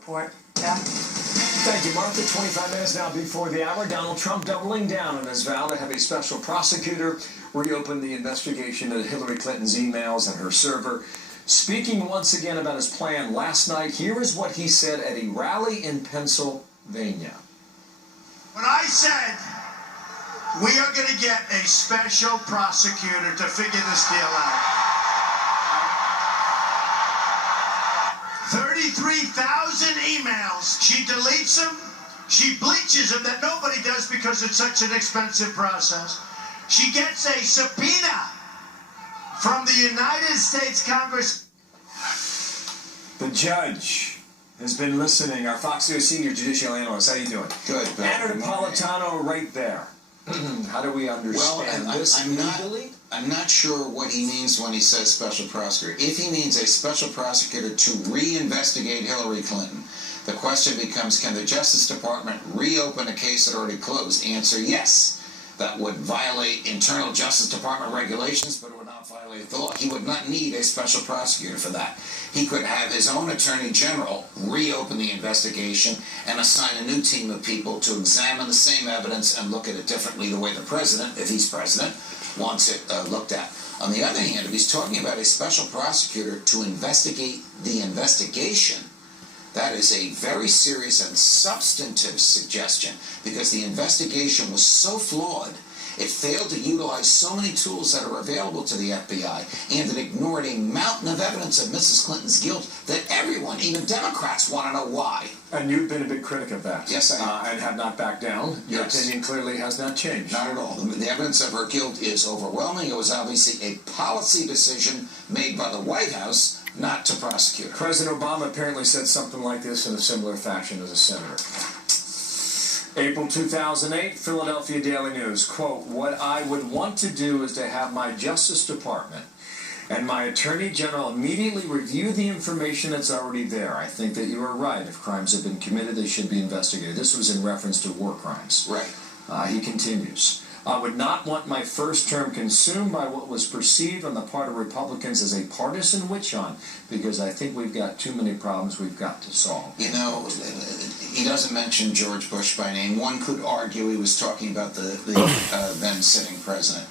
Report. Yeah. Thank you, Martha. 25 minutes now before the hour. Donald Trump doubling down on his vow to have a special prosecutor reopen the investigation of Hillary Clinton's emails and her server. Speaking once again about his plan last night, here is what he said at a rally in Pennsylvania. When I said we are going to get a special prosecutor to figure this deal out, 33,000 emails. She deletes them. She bleaches them that nobody does because it's such an expensive process. She gets a subpoena from the United States Congress. The judge has been listening. Our Fox News senior judicial analyst. How you doing? Good. Napolitano right there. How do we understand this legally? I'm not sure what he means when he says special prosecutor. If he means a special prosecutor to reinvestigate Hillary Clinton, the question becomes, can the Justice Department reopen a case that already closed? Answer, yes. That would violate internal Justice Department regulations, but it would not violate the law. He would not need a special prosecutor for that. He could have his own attorney general reopen the investigation and assign a new team of people to examine the same evidence and look at it differently the way the president, if he's president, wants it looked at. On the other hand, if he's talking about a special prosecutor to investigate the investigation, that is a very serious and substantive suggestion, because the investigation was so flawed, it failed to utilize so many tools that are available to the FBI, and it ignored a mountain of evidence of Mrs. Clinton's guilt that everyone, even Democrats, want to know why. And you've been a big critic of that. Yes, I have. And have not backed down. Your opinion clearly has not changed. Not at all. The evidence of her guilt is overwhelming. It was obviously a policy decision made by the White House not to prosecute her. President Obama apparently said something like this in a similar fashion as a senator. April 2008, Philadelphia Daily News, quote, "What I would want to do is to have my Justice Department and my Attorney General immediately review the information that's already there. I think that you are right. If crimes have been committed, they should be investigated." This was in reference to war crimes. Right. He continues, "I would not want my first term consumed by what was perceived on the part of Republicans as a partisan witch hunt, because I think we've got too many problems we've got to solve." You know, he doesn't mention George Bush by name. One could argue he was talking about the then sitting president.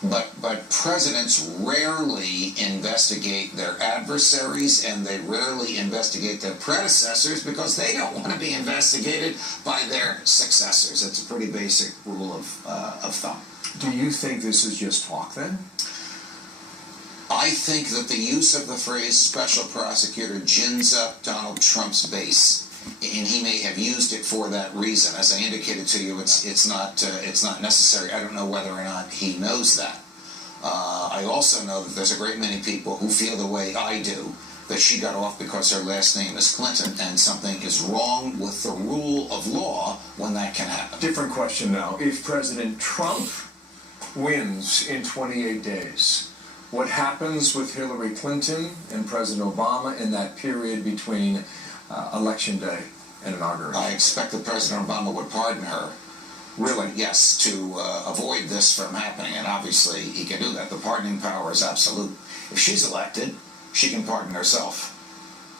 But presidents rarely investigate their adversaries, and they rarely investigate their predecessors because they don't want to be investigated by their successors. It's a pretty basic rule of thumb. Do you think this is just talk then? I think that the use of the phrase special prosecutor gins up Donald Trump's base, and he may have used it for that reason. As I indicated to you, it's not necessary. I don't know whether or not he knows that. I also know that there's a great many people who feel the way I do, that she got off because her last name is Clinton, and something is wrong with the rule of law when that can happen. Different question now. If President Trump wins in 28 days, what happens with Hillary Clinton and President Obama in that period between Election Day and inauguration? I expect that President Obama would pardon her. Really? Yes, to avoid this from happening, and obviously he can do that. The pardoning power is absolute. If she's elected, she can pardon herself.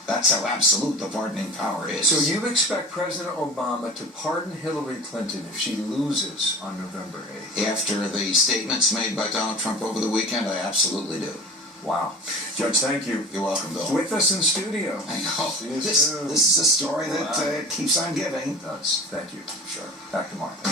That's how absolute the pardoning power is. So you expect President Obama to pardon Hillary Clinton if she loses on November 8th? After the statements made by Donald Trump over the weekend, I absolutely do. Wow. Judge, thank you. You're welcome, Bill. With us in studio. I know. This is a story that keeps on giving. It does. Thank you. Sure. Back to Martha.